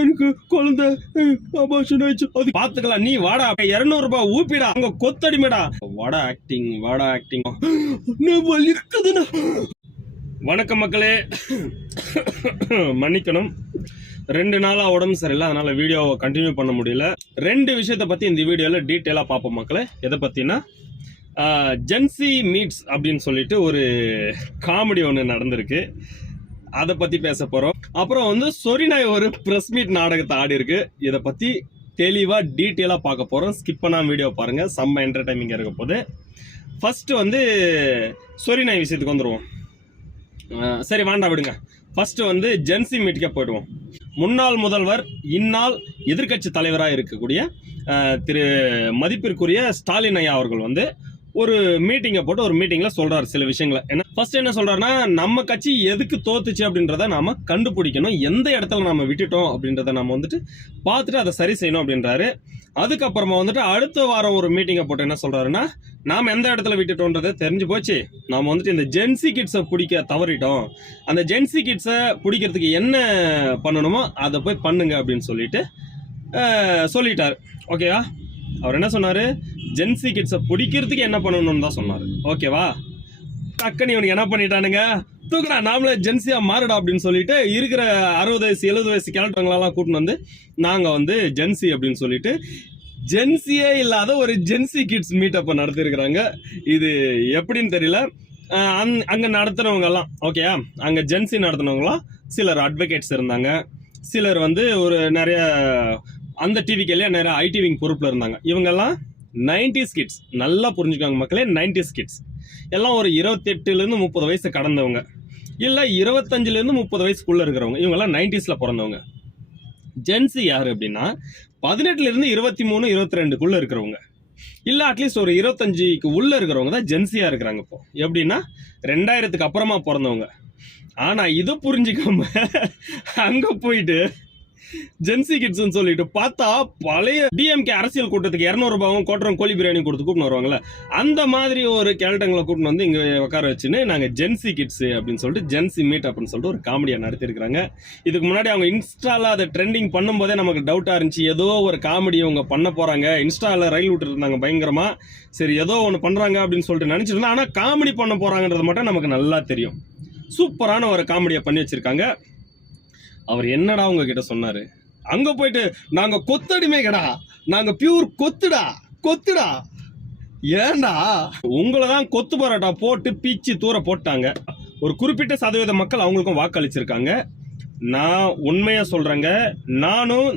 எனக்கு குழந்தை அபார்ஷன் ஆயிடுச்சு. அது பாத்துக்கலாம், நீ வாடா 200 ரூபாய் ஊப்பிடா, அங்க கொத்தடிமேடா. வாடா ஆக்டிங் வலிக்குதுண்ணா. வணக்கம் மக்களே, மன்னிக்கணும், 2 நாளா உடம்பு சரியில்லை, அதனால வீடியோவை கண்டினியூ பண்ண முடியல. 2 விஷயத்தை பத்தி இந்த வீடியோல டீட்டெயிலா பார்ப்போம் மக்களே. எதை பத்தினா ஜென்சி மீட்ஸ் அப்படின்னு சொல்லிட்டு ஒரு காமெடி ஒன்று நடந்திருக்கு, அதை பத்தி பேச போறோம். அப்புறம் வந்து சொரிநாய் ஒரு பிரஸ் மீட் நாடகத்தை ஆடி இருக்கு, இதை பத்தி தெளிவா டீட்டெயிலா பார்க்க போறோம். ஸ்கிப் பண்ணாம வீடியோ பாருங்க, செம்ம என்டர்டைனிங்கா இருக்க போது. ஃபர்ஸ்ட் வந்து சொரிநாய் விஷயத்துக்கு வந்துருவோம். சரி வேண்டாம் விடுங்க, ஃபர்ஸ்ட் வந்து ஜென்சி மீட்டுக்கே போயிடுவோம். முன்னாள் முதல்வர், இந்நாள் எதிர்கட்சி தலைவராக இருக்கக்கூடிய திரு மதிப்பிற்குரிய ஸ்டாலின் ஐயா அவர்கள் வந்து ஒரு மீட்டிங்கை போட்டு ஒரு மீட்டிங்கில் சொல்றாரு சில விஷயங்களை. என்ன ஃபர்ஸ்ட் என்ன சொல்றாருன்னா, நம்ம கட்சி எதுக்கு தோத்துச்சு அப்படின்றத நாம கண்டுபிடிக்கணும், எந்த இடத்துல நம்ம விட்டுட்டோம் அப்படின்றத நம்ம வந்துட்டு பார்த்துட்டு அதை சரி செய்யணும் அப்படின்றாரு. அதுக்கப்புறமா வந்துட்டு அடுத்த வாரம் ஒரு மீட்டிங்கை போட்டு என்ன சொல்றாருன்னா, நாம எந்த இடத்துல விட்டுட்டோன்றதை தெரிஞ்சு போச்சு, நாம வந்துட்டு இந்த ஜென்சி கிட்ஸை பிடிக்க தவறிட்டோம், அந்த ஜென்சி கிட்ஸை பிடிக்கிறதுக்கு என்ன பண்ணணுமோ அதை போய் பண்ணுங்க அப்படின்னு சொல்லிட்டாரு. ஓகேவா? அவர் என்ன சொன்னாரு, ஜென்சி கிட்ஸை பிடிக்கிறதுக்கு என்ன பண்ணணும்னு தான் சொன்னாரு. ஓகேவா? டக்குன்னு இவனுக்கு என்ன பண்ணிட்டானுங்க, தூக்குடா நாமளே ஜென்சியா மாறுடா அப்படின்னு சொல்லிட்டு இருக்கிற 60 வயசு 70 வயசு கேரக்டருங்களெல்லாம் கூட்டின்னு வந்து நாங்க வந்து ஜென்சி அப்படின்னு சொல்லிட்டு ஜென்சியே இல்லாத ஒரு ஜென்சி கிட்ஸ் மீட்டப்பை நடத்திருக்கிறாங்க. இது எப்படின்னு தெரியல. அங்க நடத்துனவங்க எல்லாம் ஓகேயா, அங்க ஜென்சி நடத்தினவங்களாம் சிலர் அட்வொகேட்ஸ் இருந்தாங்க, சிலர் வந்து ஒரு நிறைய அந்த டிவிக்கெல்லையே நிறைய ஐடி விங் பொறுப்பில் இருந்தாங்க. இவங்கெல்லாம் 90s கிட்ஸ், நல்லா புரிஞ்சுக்காங்க மக்களே. 90s கிட்ஸ் எல்லாம் ஒரு 28லேருந்து 30 வயசு கடந்தவங்க, இல்லை 25லேருந்து 30 வயசுக்குள்ள இருக்கிறவங்க. இவங்கெல்லாம் 90ஸ்ல பிறந்தவங்க. ஜென்சி யாரு அப்படின்னா 18லேருந்து 23 22க்குள்ள இருக்கிறவங்க, இல்லை அட்லீஸ்ட் ஒரு 25க்கு உள்ள இருக்கிறவங்க தான் ஜென்சியா இருக்கிறாங்க. இப்போ எப்படின்னா 2000க்கு அப்புறமா பிறந்தவங்க. ஆனா இது புரிஞ்சுக்காம அங்க போயிட்டு ஜென்சி கிட்ஸ் சொல்லிட்டு பார்த்தா பழைய டிஎம்கே அரசியல் கூட்டத்துக்கு 200 ரூபாயும் கோட்டரம் கோழி பிரியாணி கொடுத்து கூப்பிட்டு வருவாங்கல்ல, அந்த மாதிரி ஒரு கேரக்டர்களை கூப்பிட்டு வந்து இங்க உட்கார வச்சுன்னு நாங்க ஜென்சி கிட்ஸ் அப்படின்னு சொல்லிட்டு ஜென்சி மீட் அப்படின்னு சொல்லிட்டு ஒரு காமெடியா நடத்திருக்காங்க. இதுக்கு முன்னாடி அவங்க இன்ஸ்டால அதை ட்ரெண்டிங் பண்ணும்போதே நமக்கு டவுட்டா இருந்துச்சு, ஏதோ ஒரு காமெடி அவங்க பண்ண போறாங்க. இன்ஸ்டால ரயில் விட்டு இருந்தாங்க பயங்கரமா, சரி ஏதோ ஒன்று பண்றாங்க அப்படின்னு சொல்லிட்டு நினைச்சிருந்தோம். ஆனா காமெடி பண்ண போறாங்கன்றது மட்டும் நமக்கு நல்லா தெரியும். சூப்பரான ஒரு காமெடியா பண்ணி வச்சிருக்காங்க. அவர் என்னடா உங்க கிட்ட சொன்னாரு, அங்க போயிட்டு நாங்க கொத்தடிமை கடா, நாங்க பியூர் கொத்துடா, ஏண்டா உங்களை தான் கொத்து பரோட்டா போட்டு பீச்சு தூர போட்டாங்க. ஒரு குறிப்பிட்ட சதவீத மக்கள் அவங்களுக்கும் வாக்களிச்சிருக்காங்க. நான் உண்மையா சொல்றேங்க, நானும்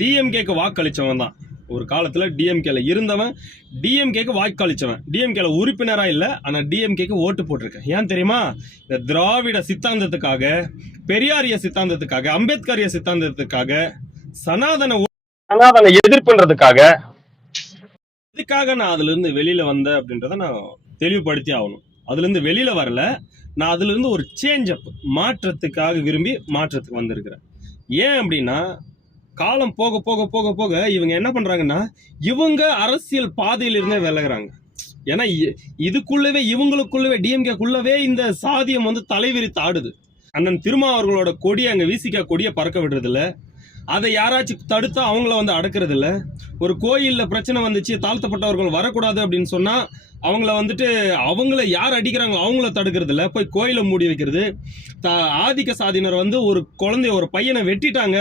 டிஎம்கேக்கு வாக்களிச்சவன் தான். ஒரு காலத்துல டிஎம்கேல இருந்தவன், டிஎம்கேக்கு வாக்களிச்சவன். டிஎம்கேல உறுப்பினரா இல்ல, ஆனா டிஎம்கேக்கு ஓட்டு போட்டிருக்கேன். ஏன் தெரியுமா? இந்த திராவிட சித்தாந்தத்துக்காக, பெரியாரிய சித்தாந்தத்துக்காக, அம்பேத்கரிய சித்தாந்தத்துக்காக, சனாதன எதிர்ப்புன்றதுக்காக, இதுக்காக நான் அதுல இருந்து வெளியில வந்தேன் அப்படின்றத நான் தெளிவுபடுத்தி ஆகணும். அதுல இருந்து வெளியில வரல, நான் அதுல இருந்து ஒரு சேஞ்ச் அப், மாற்றத்துக்காக விரும்பி மாற்றத்துக்கு வந்திருக்கிறேன். ஏன் அப்படின்னா காலம் போக போக போக போக இவங்க என்ன பண்றாங்கன்னா, இவங்க அரசியல் பாதையில இருந்தே விலகுறாங்க. ஏன்னா இதுக்குள்ளவே இவங்களுக்குள்ளவே டிஎம்கேக்குள்ளவே இந்த சாதியம் வந்து தலைவிரித்து ஆடுது. அண்ணன் திருமாவர்களோட கொடியை அங்க விசிகா கொடியை பறக்க விடுறது இல்ல, அதை யாராச்சும் தடுத்தா அவங்கள வந்து அடக்கிறது இல்ல. ஒரு கோயில்ல பிரச்சனை வந்துச்சு, தாழ்த்தப்பட்டவர்கள் வரக்கூடாது அப்படின்னு சொன்னா அவங்கள வந்துட்டு அவங்கள யார் அடிக்கிறாங்களோ அவங்கள தடுக்கிறது இல்ல, போய் கோயிலை மூடி வைக்கிறது. ஆதிக்க சாதியினர் வந்து ஒரு குழந்தைய ஒரு பையனை வெட்டிட்டாங்க,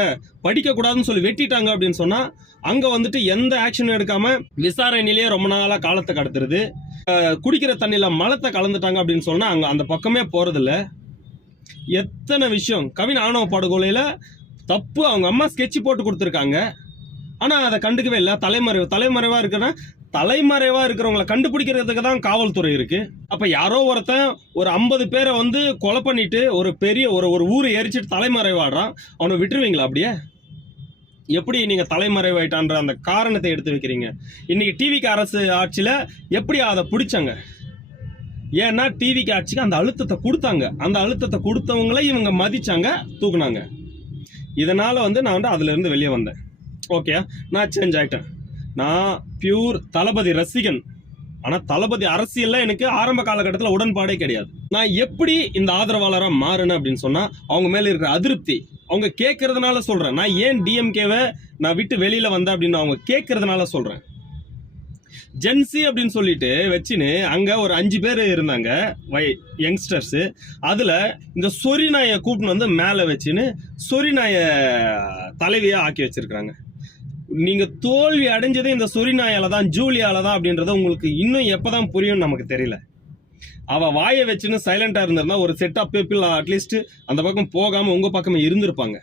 படிக்க கூடாதுன்னு சொல்லி வெட்டிட்டாங்க அப்படின்னு சொன்னா அங்க வந்துட்டு எந்த ஆக்ஷன் எடுக்காம விசாரணையிலேயே ரொம்ப நாளா காலத்தை கடத்துறது. குடிக்கிற தண்ணியில மலத்தை கலந்துட்டாங்க அப்படின்னு சொன்னா அங்க அந்த பக்கமே போறது இல்ல. எத்தனை விஷயம், கவின் ஆணவ படுகொலையில தப்பு அவங்க அம்மா ஸ்கெட்ச் போட்டு கொடுத்துருக்காங்க, ஆனா அதை கண்டுக்கவே இல்லை. தலைமறைவா இருக்கிறவங்களை கண்டுபிடிக்கிறதுக்கு தான் காவல்துறை இருக்கு. அப்ப யாரோ ஒருத்தன் ஒரு 50 பேரை வந்து கொலை பண்ணிட்டு ஒரு பெரிய ஒரு ஊரை எரிச்சிட்டு தலைமறைவாடுறான், அவனை விட்டுருவீங்களா? அப்படியே எப்படி நீங்க தலைமறைவாயிட்டான்ற அந்த காரணத்தை எடுத்து வைக்கிறீங்க? இன்னைக்கு டிவிக்கு அரசு ஆட்சியில எப்படி அதை பிடிச்சாங்க? ஏன்னா டிவிக்கு ஆட்சிக்கு அந்த அழுத்தத்தை கொடுத்தாங்க, அந்த அழுத்தத்தை கொடுத்தவங்களை இவங்க மதிச்சாங்க, தூக்குனாங்க. இதனால வந்து நான் வந்து அதுல இருந்து வெளியே வந்தேன். ஓகே, நான் சேஞ்ச் ஆயிட்டேன். நான் பியூர் தளபதி ரசிகன். ஆனா தளபதி அரசியல்ல எனக்கு ஆரம்ப காலகட்டத்தில் உடன்பாடே கிடையாது. நான் எப்படி இந்த ஆதரவாளரா மாறினேன் அப்படின்னு சொன்னா அவங்க மேல இருக்கிற அதிருப்தி, அவங்க கேட்கறதுனால சொல்றேன். நான் ஏன் டிஎம்கேவை நான் விட்டு வெளியில வந்தேன் அப்படின்னு அவங்க கேட்கறதுனால சொல்றேன். ஜென்சி அப்படின்னு சொல்லிட்டு வச்சுன்னு அங்க ஒரு 5 பேர் இருந்தாங்க யங்ஸ்டர்ஸ். அதுல இந்த சொரி நாயை கூப்பிட்டு வந்து மேல வச்சுன்னு சொரி நாய தலைவியா ஆக்கி வச்சிருக்காங்க. நீங்க தோல்வி அடைஞ்சதே இந்த சொரி நாயால தான், ஜூலியால தான் அப்படின்றத உங்களுக்கு இன்னும் எப்பதான் புரியும் நமக்கு தெரியல. அவ வாயை வச்சுன்னு சைலண்டா இருந்திருந்தா ஒரு செட் ஆஃப் பீப்புள் அட்லீஸ்ட் அந்த பக்கம் போகாம உங்க பக்கம் இருந்திருப்பாங்க.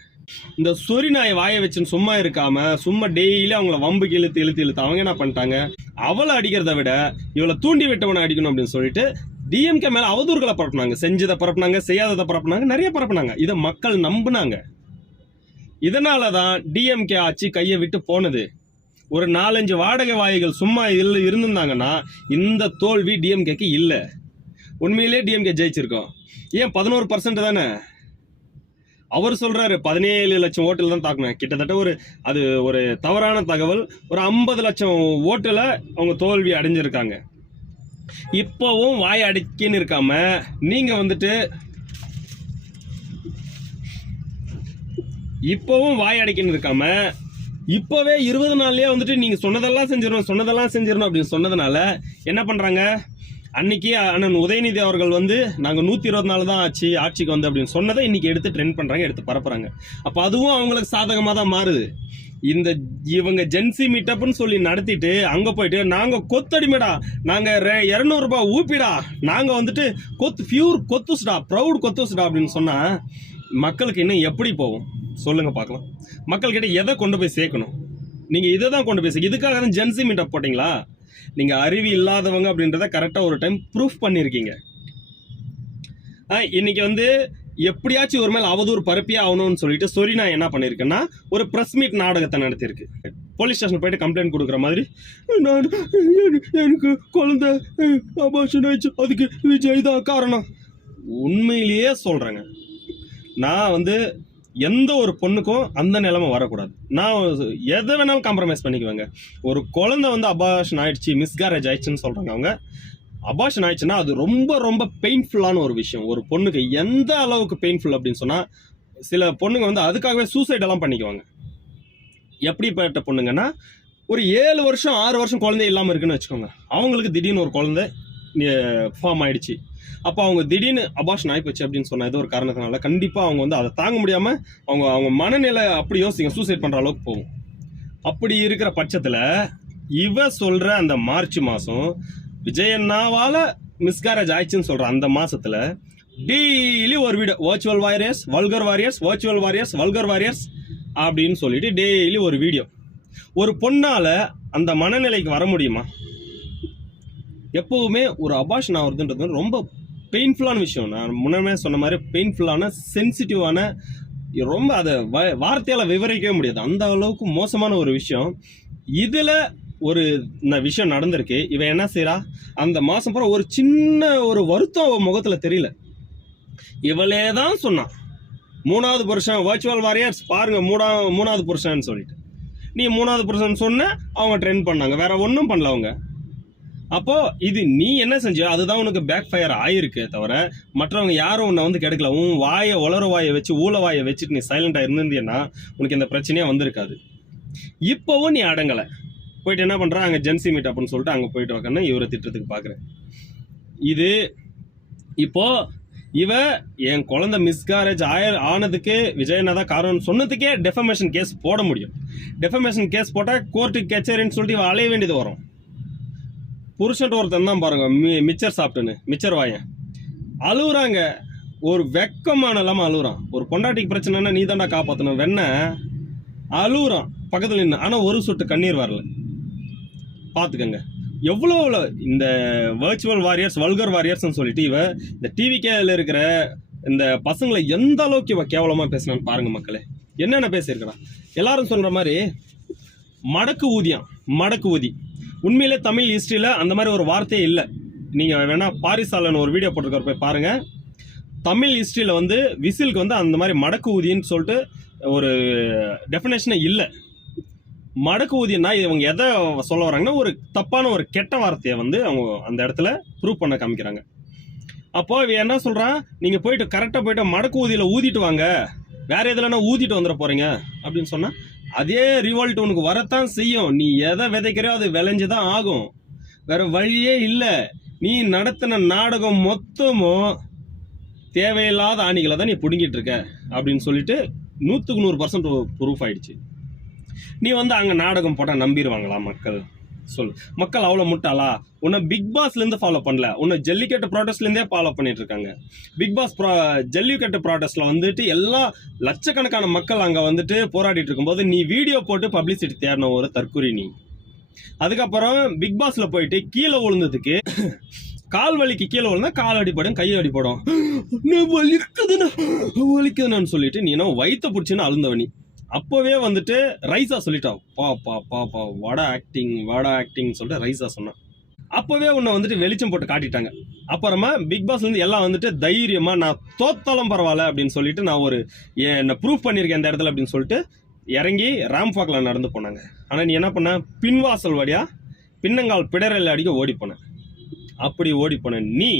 இந்த சொரி நாயை வாயை வச்சுன்னு சும்மா இருக்காம சும்மா டெய்லி அவங்கள வம்புக்கு இழுத்து அவங்க என்ன பண்ணிட்டாங்க, அவளை அடிக்கிறத விட இவளை தூண்டி விட்டவனை அடிக்கணும் அப்படின்னு சொல்லிட்டு டிஎம்கே மேல அவதூறுகளை பரப்புனாங்க. செஞ்சதை பரப்புனாங்க, செய்யாததை பரப்புனாங்க, நிறைய பரப்புனாங்க. இதை மக்கள் நம்புனாங்க. இதனாலதான் டிஎம்கே ஆட்சி கையை விட்டு போனது. ஒரு 4-5 வாடகை வாய்கள் சும்மா இருந்திருந்தாங்கன்னா இந்த தோல்வி டிஎம்கேக்கு இல்ல. உண்மையிலே டிஎம்கே ஜெயிச்சிருக்கோம். ஏன் 11% தானே. அவர் சொல்றாரு 17 லட்சம் ஓட்டுல தான் தாக்கணும். கிட்டத்தட்ட அது ஒரு தவறான தகவல். ஒரு 50 லட்சம் ஓட்டுல அவங்க தோல்வி அடைஞ்சிருக்காங்க. இப்பவும் வாய் அடிக்கின்னு இருக்காம நீங்க வந்துட்டு இப்பவே 20 நாள்லயே வந்துட்டு நீங்க சொன்னதெல்லாம் செஞ்சிடணும் அப்படின்னு சொன்னதுனால என்ன பண்றாங்க, அன்னைக்கு அண்ணன் உதயநிதி அவர்கள் வந்து நாங்க 124 தான் ஆட்சிக்கு வந்து அப்படின்னு சொன்னதை இன்னைக்கு எடுத்து ட்ரெண்ட் பண்றாங்க, எடுத்து பரப்புறாங்க. அப்ப அதுவும் அவங்களுக்கு சாதகமா தான் மாறுது. இவங்க ஜென்சி மீட்டப்னு சொல்லி நடத்திட்டு அங்க போயிட்டு நாங்க கொத்தடிமைடா, நாங்க 200 ரூபாய் ஊப்பிடா, நாங்க வந்துட்டு பியூர் கொத்துஸ்டா, ப்ரௌட் கொத்துஸ்டா அப்படின்னு சொன்னா மக்களுக்கு இன்னும் எப்படி போகும் சொல்லுங்க பார்க்கலாம். மக்கள் கிட்ட எதை கொண்டு போய் சேர்க்கணும்? நீங்க இதை தான் கொண்டு போய் இதுக்காக தான் ஜென்சி மீட்டப் போட்டீங்களா? நீங்க அறிவு இல்லாதவங்க அப்படின்றத கரெக்டா ஒரு டைம் ப்ரூஃப் பண்ணிருக்கீங்க. இன்னைக்கு வந்து எப்படியாச்சும் ஒரு மேல அவதூறு பரப்பியே ஆகணும்னு சொல்லிட்டு சொரி நான் என்ன பண்ணிருக்கேன்னா ஒரு பிரஸ் மீட் நாடகத்தை நடத்திருக்கு. போலீஸ் ஸ்டேஷன் போயிட்டு கம்ப்ளைண்ட் கொடுக்குற மாதிரி, எனக்கு குழந்தை அபார்ஷன் ஆயிடுச்சு, அதுக்கு விஜய் தான் காரணம். உண்மையிலேயே சொல்றேங்க, நான் வந்து எந்த ஒரு பொண்ணுக்கும் அந்த நிலைமை வரக்கூடாது. நான் எதை வேணாலும் காம்ப்ரமைஸ் பண்ணிக்குவேங்க. ஒரு குழந்தை வந்து அபார்ஷன் ஆயிடுச்சு, மிஸ்கேரேஜ் ஆயிடுச்சுன்னு சொல்றாங்க. அவங்க அபார்ஷன் ஆயிடுச்சுன்னா அது ரொம்ப ரொம்ப பெயின்ஃபுல்லான ஒரு விஷயம். ஒரு பொண்ணுக்கு எந்த அளவுக்கு பெயின்ஃபுல் அப்படின்னு சொன்னா, சில பொண்ணுங்க வந்து அதுக்காகவே சூசைட் எல்லாம் பண்ணிக்குவாங்க. எப்படிப்பட்ட பொண்ணுங்கன்னா, ஒரு 7 வருஷம் 6 வருஷம் குழந்தை இல்லாம இருக்குன்னு வச்சுக்கோங்க. அவங்களுக்கு திடீர்னு ஒரு குழந்தை ஃபார்ம் ஆயிடுச்சு. அப்போ அவங்க திடீர்னு அபார்ஷன் ஆயிப்போச்சு அப்படின்னு சொன்ன ஏதோ ஒரு காரணத்தினால கண்டிப்பா அவங்க வந்து அதை தாங்க முடியாம அவங்க மனநிலை அப்படி யோசிங்க, சூசைட் பண்ற அளவுக்கு போகும். அப்படி இருக்கிற பட்சத்துல இவ சொல்ற அந்த மார்ச் மாசம் விஜயண்ணாவால மிஸ்கேரேஜ் ஆயிடுச்சுன்னு சொல்ற அந்த மாசத்துல டெய்லி ஒரு video, virtual warriors, vulgar warriors, virtual warriors, vulgar warriors அப்படின்னு சொல்லிட்டு டெய்லி ஒரு வீடியோ. ஒரு பொண்ணால அந்த மனநிலைக்கு வர முடியுமா? எப்பவுமே ஒரு அபார்ஷன் ஆகுறதுன்றது ரொம்ப பெயின்ஃபுல்லான விஷயம். நான் முன்னமே சொன்ன மாதிரி பெயின்ஃபுல்லான, சென்சிட்டிவான, ரொம்ப அதை வார்த்தையால விவரிக்கவே முடியாது, அந்த அளவுக்கு மோசமான ஒரு விஷயம். இதுல ஒரு விஷயம் நடந்திருக்கு. இவன் என்ன செய்யறா, அந்த மாசம் பூரா ஒரு சின்ன ஒரு வருத்தம் முகத்துல தெரியல. இவளே தான் சொன்னான் 3வது புருஷன் வர்ச்சுவல் வாரியர்ஸ் பாருங்க, 3வது புருஷன் சொல்லிட்டு நீ 3வது புருஷன் சொன்ன அவங்க ட்ரெண்ட் பண்ணாங்க, வேற ஒன்றும் பண்ணல அவங்க. அப்போ இது நீ என்ன செஞ்ச அதுதான் உனக்கு பேக் ஃபயர் ஆயிருக்கே தவிர மற்றவங்க யாரும் உன்னை வந்து கெடுக்கல. உன் வாயை உளற வாயை வச்சு ஊழ வாயை வச்சுட்டு நீ சைலண்டா இருந்திருந்தீன்னா உனக்கு இந்த பிரச்சனையா வந்திருக்காது. இப்போவும் நீ அடங்கலை. போயிட்டு என்ன பண்றான், அங்கே ஜென்சி மீட் அப்படின்னு சொல்லிட்டு அங்கே போயிட்டு வைக்கணும் இவரை திட்டத்துக்கு பார்க்குறேன். இது இப்போ இவ என் குழந்தை மிஸ்கேரேஜ் ஆனதுக்கு விஜயண்ணா தான் காரணம் சொன்னதுக்கே டெஃபமேஷன் கேஸ் போட முடியும். டெஃபமேஷன் கேஸ் போட்டால் கோர்ட்டுக்கு கச்சேரின்னு சொல்லிட்டு இவ அலைய வேண்டியது வரும். புருஷன் ஒருத்தன் தான் பாருங்க, மிச்சர் சாப்பிட்டுன்னு மிச்சர் வாயன் அழுகுறாங்க. ஒரு வெக்கமான இல்லாம அழுகுறான். ஒரு பொண்டாட்டிக்கு பிரச்சனைனா நீ தாண்டா காப்பாற்றணும் வெண்ண அழுகுறான் பக்கத்துல நின்று. ஆனா ஒரு சொட்டு கண்ணீர் வரல. பாத்துக்கங்க எவ்வளோ இந்த வர்ச்சுவல் வாரியர்ஸ், வல்கர் வாரியர்ஸ் சொல்லிட்டு இவ இந்த டிவிகேல இருக்கிற இந்த பசங்களை எந்த அளவுக்கு இவ கேவலமா பேசினான்னு பாருங்க மக்களே. என்னென்ன பேசியிருக்கிறான். எல்லாரும் சொல்ற மாதிரி மடக்கு ஊதி. உண்மையிலே தமிழ் ஹிஸ்டரியில அந்த மாதிரி ஒரு வார்த்தையே இல்லை. நீங்க வேணா பாரிசாலன் ஒரு வீடியோ போட்டிருக்காரு போய் பாருங்க. தமிழ் ஹிஸ்டரியில வந்து விசிலுக்கு வந்து அந்த மாதிரி மடக்கு ஊதின்னு சொல்லிட்டு ஒரு டெஃபினேஷனே இல்லை. மடக்கு ஊதியம்னா இவங்க எதை சொல்ல வராங்கன்னா ஒரு தப்பான ஒரு கெட்ட வார்த்தையை வந்து அவங்க அந்த இடத்துல ப்ரூவ் பண்ண காமிக்கிறாங்க. அப்போ இவன் என்ன சொல்றான், நீங்க போயிட்டு கரெக்டா போயிட்டு மடக்கு ஊதியில ஊதிட்டு வாங்க, வேற எதுலன்னா ஊதிட்டு வந்துட போறீங்க அப்படின்னு சொன்னா அதே ரிவால்ட் உனக்கு வரத்தான் செய்யும். நீ எதை விதைக்கிறையோ அது விளைஞ்சுதான் ஆகும், வேற வழியே இல்லை. நீ நடத்தின நாடகம் மொத்தமும் தேவையில்லாத ஆணிகளை தான் நீ பிடுங்கிட்டு இருக்க அப்படின்னு சொல்லிட்டு 100% ப்ரூஃப் ஆயிடுச்சு. நீ வந்து அங்க நாடகம் போட்டா நம்பிடுவாங்களா மக்கள்? சொல்லு. மக்கள் அவ்வளவு முட்டாளா? உன்னை பிக் பாஸ்ல இருந்து ஃபாலோ பண்ணல, உன்னை ஜல்லிக்கட்டு ப்ராடக்ட்ஸ்ல இருந்தே ஃபாலோ பண்ணிட்டு இருக்காங்க. பிக் பாஸ் ஜல்லிக்கட்டு ப்ராடக்ட்ஸ்ல வந்துட்டு எல்லா லட்சக்கணக்கான மக்கள் அங்க வந்துட்டு போராடிட்டு இருக்கும்போது நீ வீடியோ போட்டு பப்ளிசிட்டி தேடின ஒரு தற்குறி நீ. அதுக்கப்புறம் பிக் பாஸ்ல போயிட்டு கீழே விழுந்ததுக்கு கால் வலிக்கு கீழே விழுந்தா கால் அடிப்படும், கை அடிப்படும், வலிக்குதுன்னு சொல்லிட்டு நீ என்ன வயிற்ற பிடிச்சின்னு அழுந்தவனி. அப்பவே வந்துட்டு ரைஸா சொல்லிட்டான், பா பா பா பா வாடா ஆக்டிங் சொல்லிட்டு ரைஸா சொன்னான். அப்பவே உன்னை வந்துட்டு வெளிச்சம் போட்டு காட்டிட்டாங்க. அப்புறமா பிக் பாஸ்ல இருந்து எல்லாம் வந்துட்டு தைரியமா நான் தோத்தாலும் பரவாயில்ல அப்படின்னு சொல்லிட்டு நான் ஒரு என்ன ப்ரூஃப் பண்ணியிருக்கேன் இந்த இடத்துல அப்படின்னு சொல்லிட்டு இறங்கி ராம்பாக்ல நடந்து போனாங்க. ஆனா நீ என்ன பண்ண, பின்வாசல் வழியா பின்னங்கால் பிடரில் அடிக்க ஓடி போன. அப்படி ஓடி போன நீ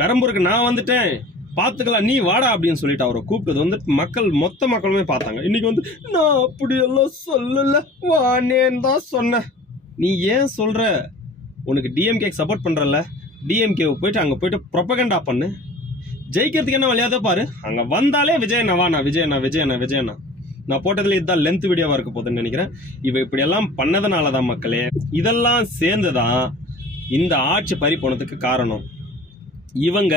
பெரம்பூருக்கு நான் வந்துட்டேன் பார்த்துக்கலாம் நீ வாடா அப்படின்னு சொல்லிட்டு அவரை கூப்பிட்டது வந்து மொத்த மக்களுமே பார்த்தாங்க. இன்னைக்கு வந்து நான் அப்படியெல்லாம் சொல்லல, வானேன்னு தான் சொன்னேன். நீ ஏன் சொல்ற? உனக்கு டிஎம்கேக்கு சப்போர்ட் பண்றல, டிஎம்கே போயிட்டு அங்க போயிட்டு ப்ரொபகண்டா பண்ணு. ஜெயிக்கிறதுக்கு என்ன வழியாத பாரு. அங்க வந்தாலே விஜயண்ணா வாண்ணா, விஜயண்ணா நான் போட்டதுல இதுதான் லென்த் வீடியோவா இருக்க போகுதுன்னு நினைக்கிறேன். இவ இப்படி எல்லாம் பண்ணதுனாலதான் மக்களே, இதெல்லாம் சேர்ந்துதான் இந்த ஆட்சி பறி போனதுக்கு காரணம். இவங்க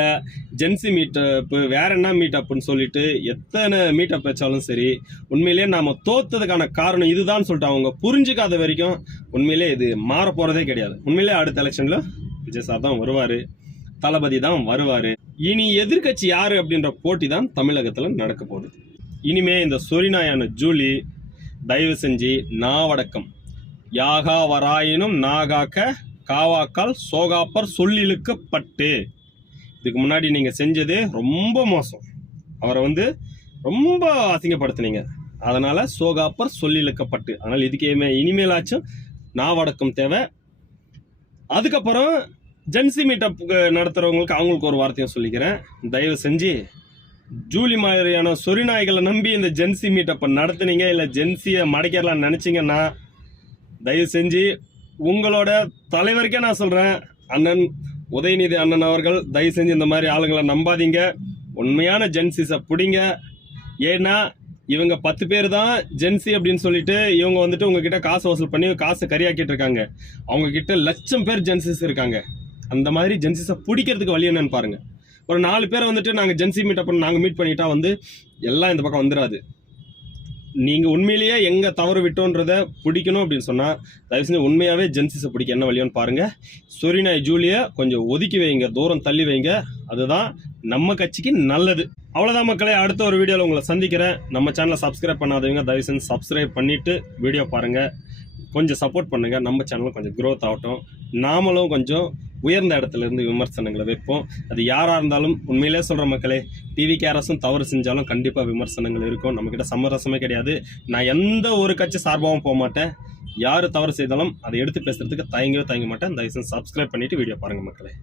ஜென்சி மீட்டப் வேற என்ன மீட்டப்னு சொல்லிட்டு எத்தனை மீட்டப் வச்சாலும் சரி, உண்மையிலேயே நாம தோத்ததுக்கான காரணம் இதுதான் சொல்லிட்டு அவங்க புரிஞ்சுக்காத வரைக்கும் உண்மையிலே இது மாற போறதே கிடையாது. உண்மையிலே அடுத்த எலெக்ஷன்ல விஜய் சார் தான் வருவாரு, தளபதி தான் வருவாரு. இனி எதிர்கட்சி யாரு அப்படின்ற போட்டி தான் தமிழகத்துல நடக்க போகுது. இனிமே இந்த சொரிநாயான ஜூலி தயவு செஞ்சு நாவடக்கம், யாகா வராயினும் நாகாக்க காவாக்கால் சோகாப்பர் சொல்லிழுக்கப்பட்டு, இதுக்கு முன்னாடி நீங்க செஞ்சது ரொம்ப மோசம், அவரை வந்து ரொம்ப அசிங்கப்படுத்தினீங்க. அதனால சோகாப்பர் சொல்லிழுக்கப்பட்டு, அதனால இதுக்கே இனிமேலாச்சும் நாவடக்கம் தேவை. அதுக்கப்புறம் ஜென்சி மீட்டப் நடத்துறவங்களுக்கு அவங்களுக்கு ஒரு வார்த்தையும் சொல்லிக்கிறேன், தயவு செஞ்சு ஜூலி மாதிரியான சொரிநாய்களை நம்பி இந்த ஜென்சி மீட்டப்பை நடத்துனீங்க, இல்லை ஜென்சியை மடக்கிடலாம் நினைச்சீங்கன்னா தயவு செஞ்சு உங்களோட தலைவருக்கே நான் சொல்றேன், அண்ணன் உதயநிதி அண்ணன் அவர்கள் தயவு செஞ்சு இந்த மாதிரி ஆளுங்களை நம்பாதீங்க. உண்மையான ஜென்சிஸை பிடிங்க. ஏன்னா இவங்க 10 பேர் தான் ஜென்சி அப்படின்னு சொல்லிட்டு இவங்க வந்துட்டு உங்ககிட்ட காசு வசூல் பண்ணி காசு கரியாக்கிட்டு இருக்காங்க. அவங்க கிட்ட 1,00,000 பேர் ஜென்சிஸ் இருக்காங்க. அந்த மாதிரி ஜென்சிஸை பிடிக்கிறதுக்கு வழி என்னன்னு பாருங்க. ஒரு 4 பேரை வந்துட்டு நாங்கள் ஜென்சி மீட்டப் நாங்கள் மீட் பண்ணிட்டா வந்து எல்லாம் இந்த பக்கம் வந்துடாது. நீங்க உண்மையிலேயே எங்க தவறு விட்டோன்றத பிடிக்கணும் அப்படின்னு சொன்னா தயவு செஞ்சு உண்மையாவே ஜென்சிஸை பிடிக்க என்ன வழியோன்னு பாருங்க. சொரிநாய் ஜூலியை கொஞ்சம் ஒதுக்கி வைங்க, தூரம் தள்ளி வைங்க, அதுதான் நம்ம கட்சிக்கு நல்லது. அவ்வளவுதான் மக்களே, அடுத்த ஒரு வீடியோல உங்களை சந்திக்கிறேன். நம்ம சேனலை சப்ஸ்கிரைப் பண்ணாதவங்க தயவு செஞ்சு சப்ஸ்கிரைப் பண்ணிட்டு வீடியோ பாருங்க, கொஞ்சம் சப்போர்ட் பண்ணுங்க. நம்ம சேனலும் கொஞ்சம் க்ரோத் ஆகட்டும், நாமளும் கொஞ்சம் உயர்ந்த இடத்துல இருந்து விமர்சனங்களை வைப்போம். அது யாரா இருந்தாலும் உண்மையிலே சொல்ற மக்களே, டிவி கேரஸும் தவறு செஞ்சாலும் கண்டிப்பா விமர்சனங்கள் இருக்கும். நம்ம கிட்ட சமரசமே கிடையாது. நான் எந்த ஒரு கட்சி சார்பாகவும் போக மாட்டேன். யாரு தவறு செய்தாலும் அதை எடுத்து பேசுறதுக்கு தயங்க மாட்டேன். தயவு செஞ்சு சப்ஸ்கிரைப் பண்ணிட்டு வீடியோ பாருங்க மக்களே.